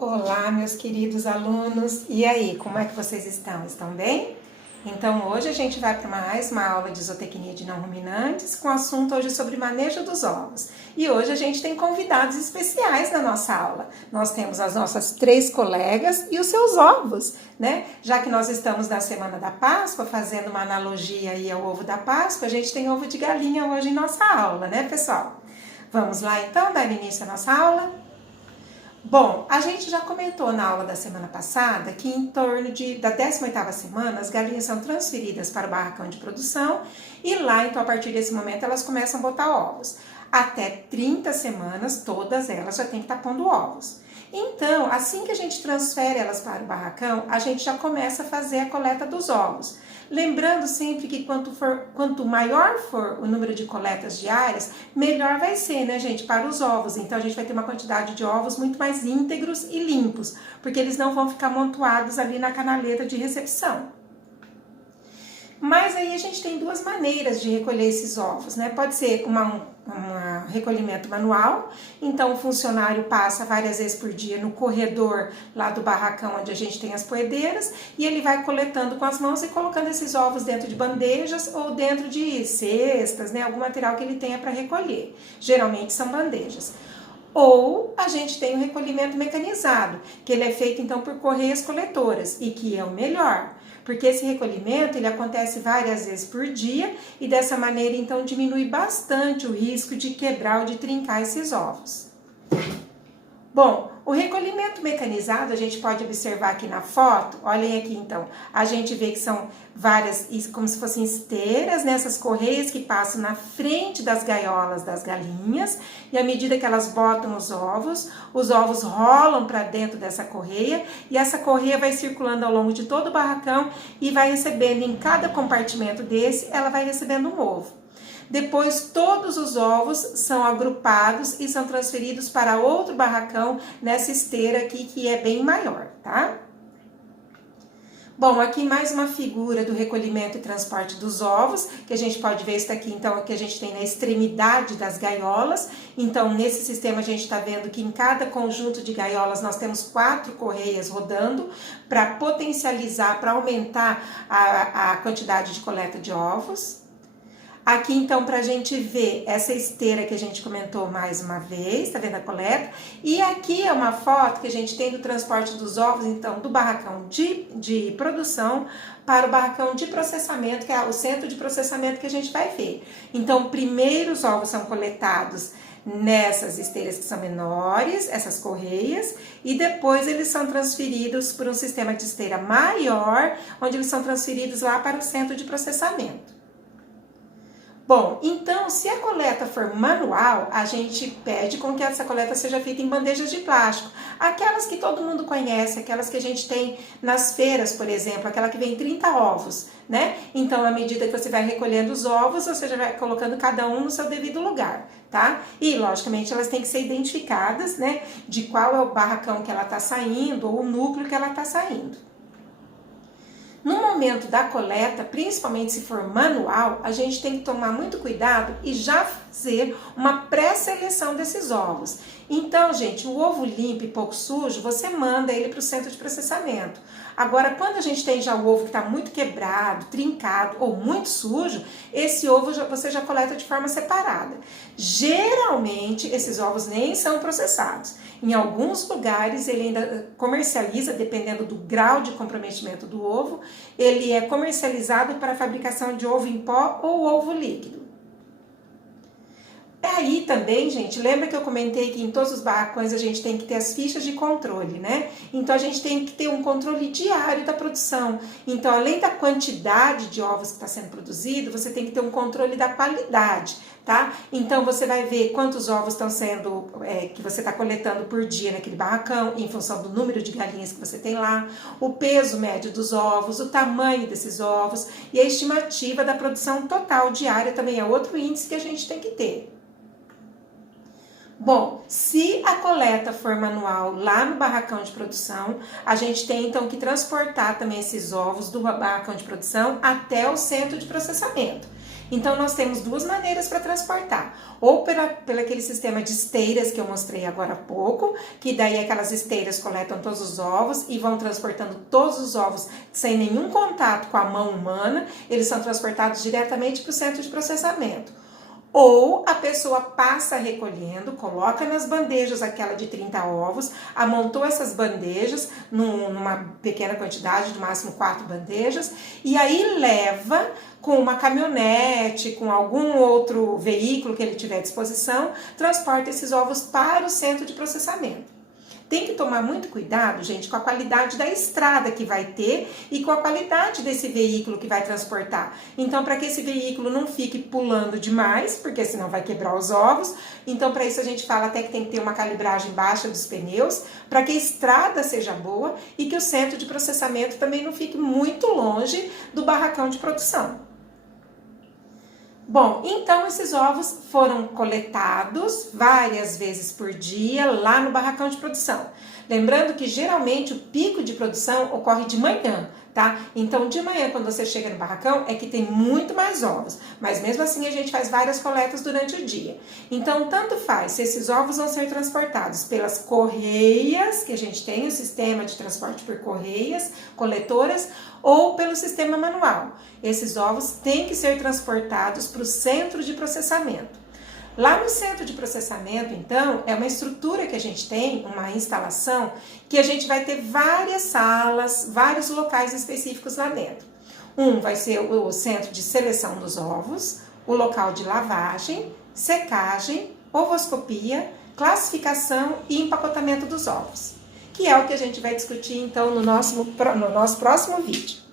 Olá, meus queridos alunos. E aí, como é que vocês estão? Estão bem? Então, hoje a gente vai para mais uma aula de zootecnia de não ruminantes, com o assunto hoje sobre manejo dos ovos. E hoje a gente tem convidados especiais na nossa aula. Nós temos as nossas 3 colegas e os seus ovos, né? Já que nós estamos na semana da Páscoa, fazendo uma analogia aí ao ovo da Páscoa, a gente tem ovo de galinha hoje em nossa aula, né, pessoal? Vamos lá então, dar início à nossa aula? Bom, a gente já comentou na aula da semana passada que em torno da 18ª semana as galinhas são transferidas para o barracão de produção e lá, então, a partir desse momento, elas começam a botar ovos. Até 30 semanas, todas elas já tem que estar pondo ovos. Então, assim que a gente transfere elas para o barracão, a gente já começa a fazer a coleta dos ovos. Lembrando sempre que quanto maior for o número de coletas diárias, melhor vai ser, né, gente, para os ovos. Então, a gente vai ter uma quantidade de ovos muito mais íntegros e limpos, porque eles não vão ficar amontoados ali na canaleta de recepção. Mas aí a gente tem 2 maneiras de recolher esses ovos, né? Pode ser um recolhimento manual, então o funcionário passa várias vezes por dia no corredor lá do barracão onde a gente tem as poedeiras e ele vai coletando com as mãos e colocando esses ovos dentro de bandejas ou dentro de cestas, né? Algum material que ele tenha para recolher. Geralmente são bandejas. Ou a gente tem o recolhimento mecanizado, que ele é feito então por correias coletoras e que é o melhor. Porque esse recolhimento ele acontece várias vezes por dia e dessa maneira então diminui bastante o risco de quebrar ou de trincar esses ovos. Bom, o recolhimento mecanizado a gente pode observar aqui na foto, olhem aqui então, a gente vê que são várias, como se fossem esteiras, nessas correias que passam na frente das gaiolas das galinhas e à medida que elas botam os ovos rolam para dentro dessa correia e essa correia vai circulando ao longo de todo o barracão e vai recebendo em cada compartimento desse, ela vai recebendo um ovo. Depois, todos os ovos são agrupados e são transferidos para outro barracão nessa esteira aqui que é bem maior, tá? Bom, aqui mais uma figura do recolhimento e transporte dos ovos, que a gente pode ver isso aqui, então, que a gente tem na extremidade das gaiolas. Então, nesse sistema a gente está vendo que em cada conjunto de gaiolas nós temos 4 correias rodando para potencializar, para aumentar a quantidade de coleta de ovos. Aqui, então, para a gente ver essa esteira que a gente comentou mais uma vez, tá vendo a coleta? E aqui é uma foto que a gente tem do transporte dos ovos, então, do barracão de produção para o barracão de processamento, que é o centro de processamento que a gente vai ver. Então, primeiro os ovos são coletados nessas esteiras que são menores, essas correias, e depois eles são transferidos por um sistema de esteira maior, onde eles são transferidos lá para o centro de processamento. Bom, então, se a coleta for manual, a gente pede com que essa coleta seja feita em bandejas de plástico. Aquelas que todo mundo conhece, aquelas que a gente tem nas feiras, por exemplo, aquela que vem 30 ovos, né? Então, à medida que você vai recolhendo os ovos, você já vai colocando cada um no seu devido lugar, tá? E, logicamente, elas têm que ser identificadas, né? De qual é o barracão que ela tá saindo ou o núcleo que ela tá saindo. No momento da coleta, principalmente se for manual, a gente tem que tomar muito cuidado e já fazer uma pré-seleção desses ovos. Então, gente, o ovo limpo e pouco sujo, você manda ele para o centro de processamento. Agora, quando a gente tem já o ovo que está muito quebrado, trincado ou muito sujo, esse ovo você já coleta de forma separada. Geralmente, esses ovos nem são processados. Em alguns lugares, ele ainda comercializa, dependendo do grau de comprometimento do ovo, ele é comercializado para a fabricação de ovo em pó ou ovo líquido. Aí também, gente, lembra que eu comentei que em todos os barracões a gente tem que ter as fichas de controle, né? Então, a gente tem que ter um controle diário da produção. Então, além da quantidade de ovos que está sendo produzido, você tem que ter um controle da qualidade, tá? Então, você vai ver quantos ovos estão sendo, que você está coletando por dia naquele barracão, em função do número de galinhas que você tem lá, o peso médio dos ovos, o tamanho desses ovos e a estimativa da produção total diária também é outro índice que a gente tem que ter. Bom, se a coleta for manual lá no barracão de produção, a gente tem então que transportar também esses ovos do barracão de produção até o centro de processamento. Então, nós temos duas maneiras para transportar. Ou pelo aquele sistema de esteiras que eu mostrei agora há pouco, que daí aquelas esteiras coletam todos os ovos e vão transportando todos os ovos sem nenhum contato com a mão humana, eles são transportados diretamente para o centro de processamento. Ou a pessoa passa recolhendo, coloca nas bandejas aquela de 30 ovos, amontou essas bandejas numa pequena quantidade, no máximo 4 bandejas, e aí leva com uma caminhonete, com algum outro veículo que ele tiver à disposição, transporta esses ovos para o centro de processamento. Tem que tomar muito cuidado, gente, com a qualidade da estrada que vai ter e com a qualidade desse veículo que vai transportar. Então, para que esse veículo não fique pulando demais, porque senão vai quebrar os ovos, então para isso a gente fala até que tem que ter uma calibragem baixa dos pneus, para que a estrada seja boa e que o centro de processamento também não fique muito longe do barracão de produção. Bom, então esses ovos foram coletados várias vezes por dia lá no barracão de produção. Lembrando que geralmente o pico de produção ocorre de manhã, tá? Então de manhã quando você chega no barracão é que tem muito mais ovos, mas mesmo assim a gente faz várias coletas durante o dia. Então tanto faz se esses ovos vão ser transportados pelas correias, que a gente tem o sistema de transporte por correias, coletoras, ou pelo sistema manual. Esses ovos têm que ser transportados para o centro de processamento. Lá no centro de processamento, então, é uma estrutura que a gente tem, uma instalação, que a gente vai ter várias salas, vários locais específicos lá dentro. Um vai ser o centro de seleção dos ovos, o local de lavagem, secagem, ovoscopia, classificação e empacotamento dos ovos, que é o que a gente vai discutir, então, no nosso próximo vídeo.